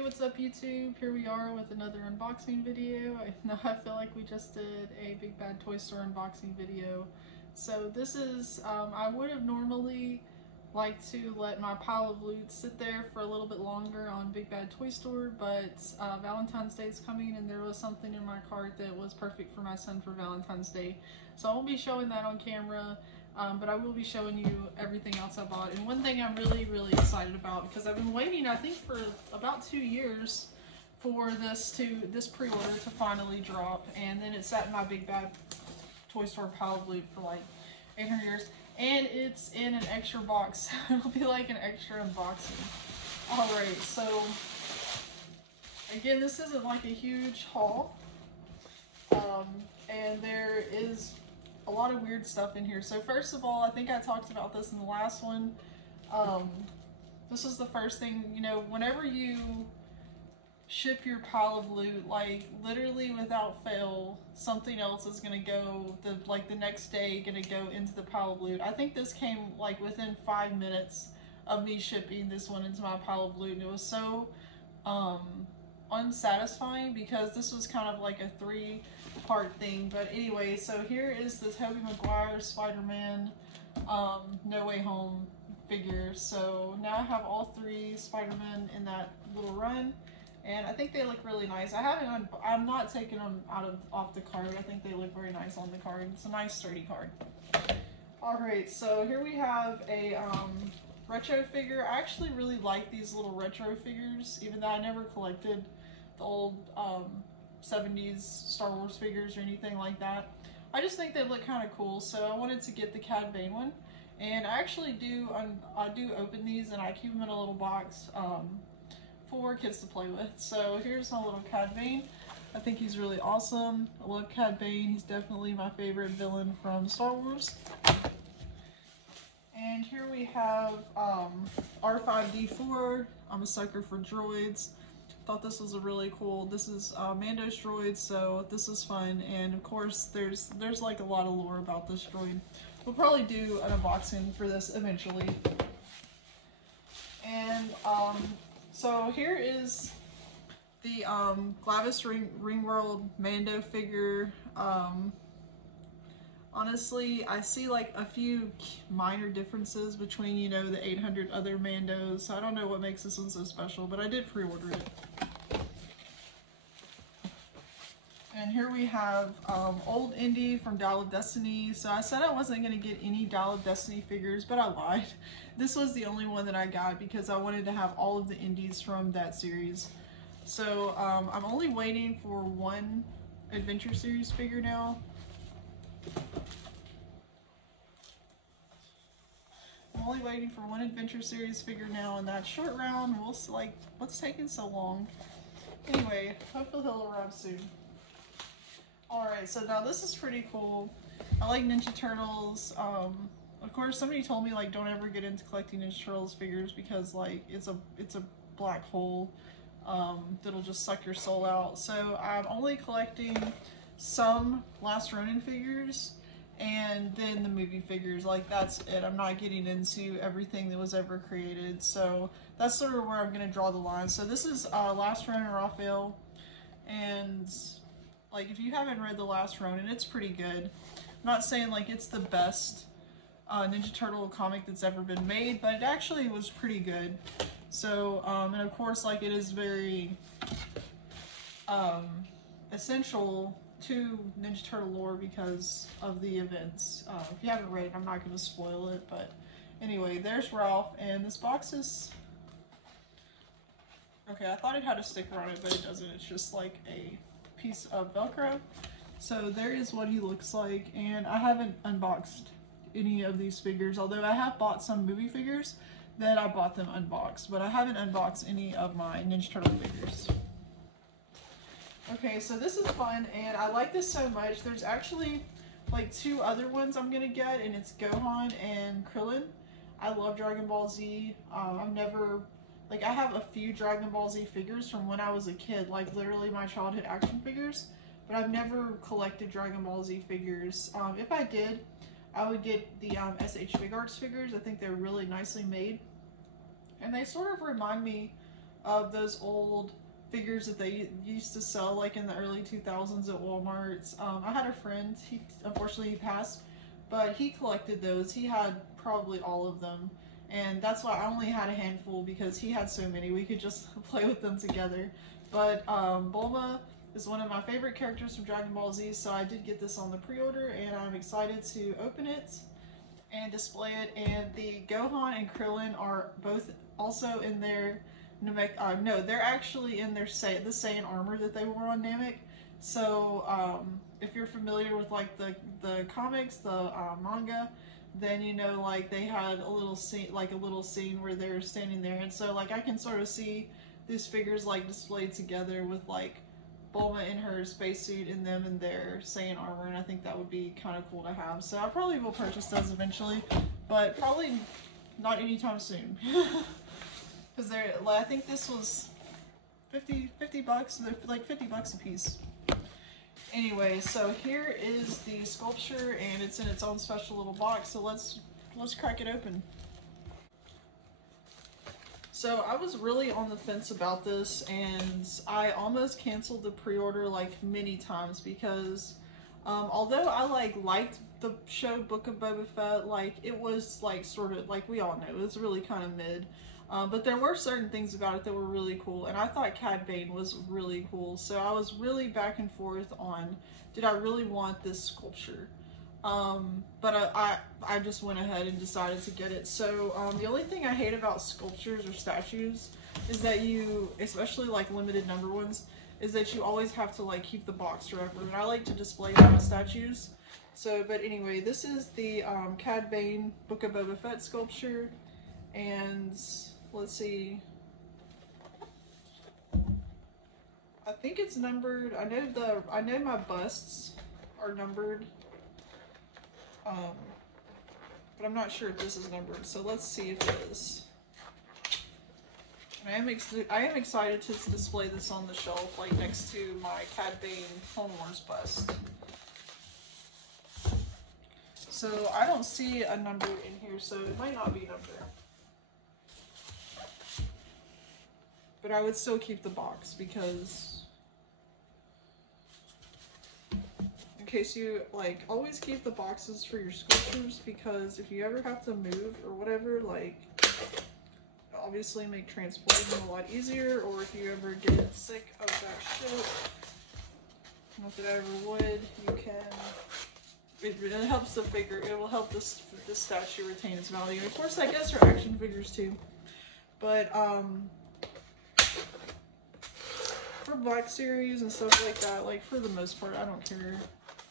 Hey, what's up YouTube? Here we are with another unboxing video. I feel like we just did a Big Bad Toy Store unboxing video. So this is, I would have normally liked to let my pile of loot sit there for a little bit longer on Big Bad Toy Store, but Valentine's Day is coming and there was something in my cart that was perfect for my son for Valentine's Day. So I won't be showing that on camera. But I will be showing you everything else I bought. And one thing I'm really excited about, because I've been waiting, I think, for about 2 years for this pre-order to finally drop. And then it sat in my Big Bad Toy Store pile of loot for like 800 years. And it's in an extra box. It'll be like an extra unboxing. Alright, so again, this isn't like a huge haul. And there is a lot of weird stuff in here. So first of all, I think I talked about this in the last one. This was the first thing, you know, whenever you ship your pile of loot, like literally without fail, something else is gonna go, the next day gonna go into the pile of loot. I think this came like within 5 minutes of me shipping this one into my pile of loot, and it was so unsatisfying because this was kind of like a 3-part thing. But anyway, so here is the Tobey Maguire Spider-Man No Way Home figure. So now I have all 3 Spider-Men in that little run, and I think they look really nice. I'm not taking them off the card. I think they look very nice on the card. It's a nice sturdy card. Alright, so here we have a retro figure. I actually really like these little retro figures, even though I never collected the old 70s Star Wars figures or anything like that. I just think they look kind of cool, so I wanted to get the Bane one. And I actually I do open these and I keep them in a little box for kids to play with. So here's my little Bane. I think he's really awesome. I love Bane. He's definitely my favorite villain from Star Wars. And here we have R5-D4. I'm a sucker for droids. Thought this was a really cool, this is Mando's droid, so this is fun. And of course there's like a lot of lore about this droid. We'll probably do an unboxing for this eventually. And so here is the Glavis Ringworld Mando figure. Honestly, I see like a few minor differences between, you know, the 800 other Mandos. So I don't know what makes this one so special, but I did pre-order it. And here we have Old Indy from Dial of Destiny. So I said I wasn't going to get any Dial of Destiny figures, but I lied. This was the only one that I got because I wanted to have all of the indies from that series. So I'm only waiting for one Adventure Series figure now. I'm only waiting for one Adventure Series figure now, and that short round, we'll like, what's taking so long? Anyway, hopefully he'll arrive soon. Alright, so now this is pretty cool. I like Ninja Turtles. Of course, somebody told me like don't ever get into collecting Ninja Turtles figures because like it's a black hole that'll just suck your soul out. So I'm only collecting some Last Ronin figures and then the movie figures. Like that's it. I'm not getting into everything that was ever created. So that's sort of where I'm going to draw the line. So this is Last Ronin Raphael, and like if you haven't read The Last Ronin, it's pretty good. I'm not saying like it's the best Ninja Turtle comic that's ever been made, but it actually was pretty good. So and of course like it is very essential to Ninja Turtle lore because of the events. If you haven't read it, I'm not going to spoil it, but anyway, there's Ralph, and this box is... Okay, I thought it had a sticker on it, but it doesn't. It's just like a piece of Velcro. So there is what he looks like, and I haven't unboxed any of these figures, although I have bought some movie figures that I bought them unboxed, but I haven't unboxed any of my Ninja Turtle figures. Okay, so this is fun, and I like this so much. There's actually like 2 other ones I'm gonna get, and it's Gohan and Krillin. I love Dragon Ball Z. I've never, like I have a few Dragon Ball Z figures from when I was a kid, like literally my childhood action figures, but I've never collected Dragon Ball Z figures. If I did, I would get the SH Fig Arts figures. I think they're really nicely made, and they sort of remind me of those old figures that they used to sell like in the early 2000s at Walmart. I had a friend, he unfortunately he passed, but he collected those. He had probably all of them, and that's why I only had a handful, because he had so many. We could just play with them together. But Bulma is one of my favorite characters from Dragon Ball Z, so I did get this on the pre-order, and I'm excited to open it and display it. And the Gohan and Krillin are both also in their no, they're actually in their the Saiyan armor that they wore on Namek. So if you're familiar with like the comics, the manga, then you know like they had a little scene where they're standing there, and so like I can sort of see these figures like displayed together with like Bulma in her spacesuit and them in their Saiyan armor, and I think that would be kind of cool to have. So I probably will purchase those eventually, but probably not anytime soon. Because I think this was 50 bucks, they're like 50 bucks a piece. Anyway, so here is the sculpture, and it's in its own special little box, so let's crack it open. So I was really on the fence about this, and I almost canceled the pre-order like many times, because although I liked the show Book of Boba Fett, like it was like sort of like, we all know, it was really kind of mid. But there were certain things about it that were really cool, and I thought Cad Bane was really cool. So I was really back and forth on, did I really want this sculpture? But I just went ahead and decided to get it. So the only thing I hate about sculptures or statues is that you, especially like limited number ones, is that you always have to like keep the box forever. And I like to display my statues. So, but anyway, this is the Cad Bane Book of Boba Fett sculpture, and let's see. I think it's numbered. I know my busts are numbered, but I'm not sure if this is numbered. So let's see if it is. And I am excited to display this on the shelf, like next to my Cad Bane Clone Wars bust. So I don't see a number in here, so it might not be numbered. But I would still keep the box, because in case you like, always keep the boxes for your sculptures, because if you ever have to move or whatever, like obviously make transporting them a lot easier, or if you ever get sick of that shit, not that I ever would, you can, it helps the figure, it will help this statue retain its value. And of course I guess her action figures too, but for Black Series and stuff like that, like for the most part, I don't care.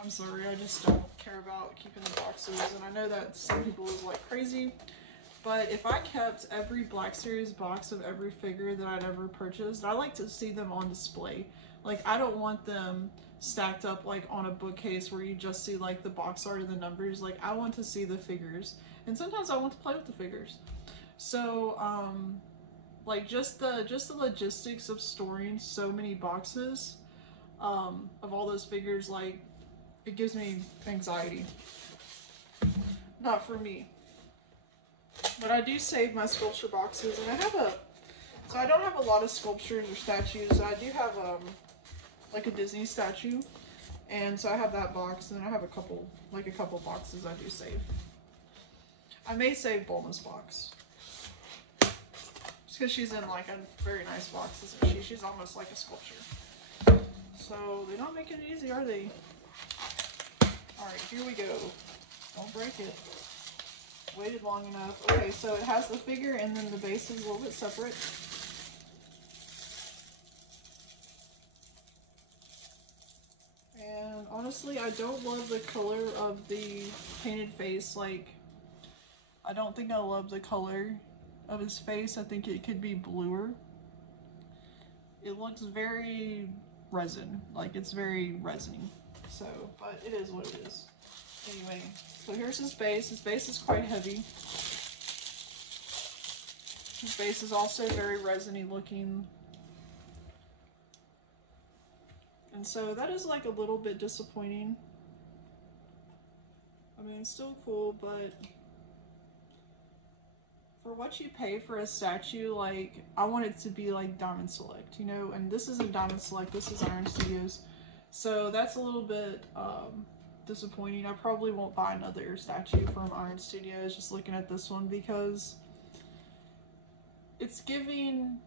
I'm sorry, I just don't care about keeping the boxes, and I know that some people is like crazy, but if I kept every Black Series box of every figure that I'd ever purchased, I like to see them on display. Like, I don't want them stacked up like on a bookcase where you just see like the box art and the numbers. Like, I want to see the figures, and sometimes I want to play with the figures. So like just the logistics of storing so many boxes of all those figures, like it gives me anxiety. Not for me. But I do save my sculpture boxes, and I have so I don't have a lot of sculptures or statues. I do have like a Disney statue, and so I have that box, and I have a couple boxes I do save. I may save Bulma's box, just because she's in like a very nice box, isn't she? She's almost like a sculpture. So they're not making it easy, are they? Alright, here we go. Don't break it. Waited long enough. Okay, so it has the figure, and then the base is a little bit separate. And honestly, I don't love the color of the painted face. Like, I don't think I love the color of his face. I think it could be bluer. It looks very resin. Like, it's very resiny. So, but it is what it is. Anyway, so here's his base. His base is quite heavy. His base is also very resiny looking. And so that is like a little bit disappointing. I mean, it's still cool, but for what you pay for a statue, like, I want it to be like Diamond Select, you know, and this isn't Diamond Select, this is Iron Studios. So that's a little bit disappointing. I probably won't buy another statue from Iron Studios just looking at this one, because it's giving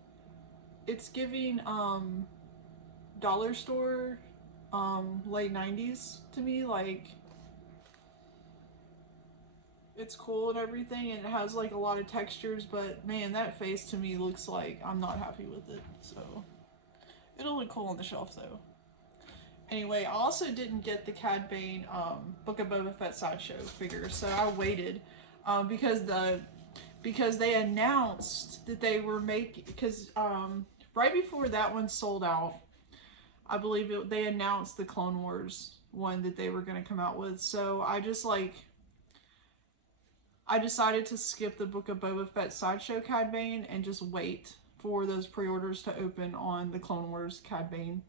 dollar store late 90s to me. Like, it's cool and everything, and it has like a lot of textures, but man, that face to me looks like I'm not happy with it. So it'll look cool on the shelf though. Anyway, I also didn't get the Cad Bane Book of Boba Fett sideshow figure, so I waited because they announced that they were making, because right before that one sold out, I believe they announced the Clone Wars one that they were going to come out with. So I decided to skip the Book of Boba Fett sideshow Cad Bane and just wait for those pre-orders to open on the Clone Wars Cad Bane.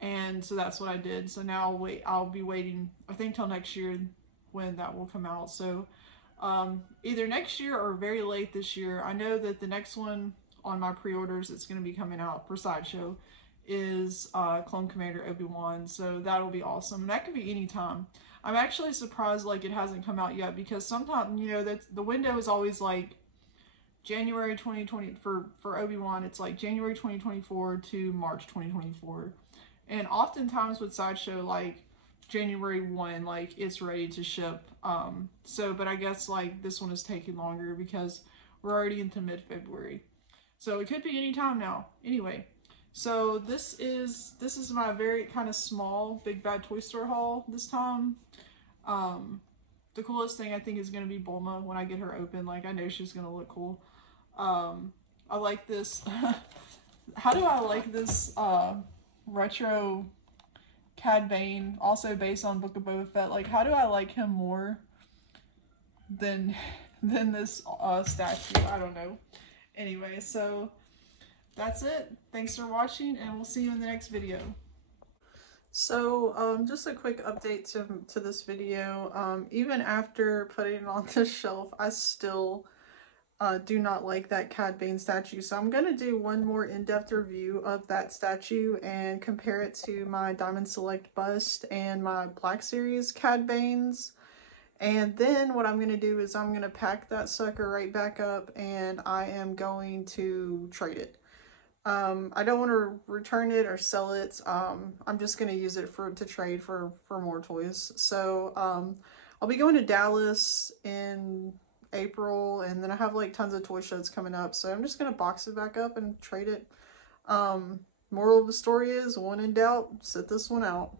And so that's what I did. So now I'll be waiting, I think, till next year when that will come out. So either next year or very late this year. I know that the next one on my pre-orders that's going to be coming out for sideshow is Clone Commander Obi-Wan. So that'll be awesome. And that could be any time. I'm actually surprised like it hasn't come out yet, because sometimes, you know, that's the window is always like January 2020 for Obi-Wan. It's like January 2024 to March 2024, and oftentimes with sideshow, like January 1, like it's ready to ship. But I guess like this one is taking longer because we're already into mid-February, so it could be any time now. Anyway, so this is my very kind of small Big Bad Toy Store haul this time. The coolest thing I think is going to be Bulma when I get her open. Like, I know she's going to look cool. I like this. How do I like this retro Cad Bane, also based on Book of Boba Fett? Like, how do I like him more than this statue? I don't know. Anyway, so that's it. Thanks for watching, and we'll see you in the next video. So, just a quick update to this video. Even after putting it on the shelf, I still do not like that Cad Bane statue. So I'm going to do one more in-depth review of that statue and compare it to my Diamond Select bust and my Black Series Cad Banes. And then what I'm going to do is I'm going to pack that sucker right back up, and I am going to trade it. I don't want to return it or sell it. I'm just going to use it to trade for more toys. So I'll be going to Dallas in April, and then I have like tons of toy shows coming up, so I'm just going to box it back up and trade it. Moral of the story is, when in doubt, sit this one out.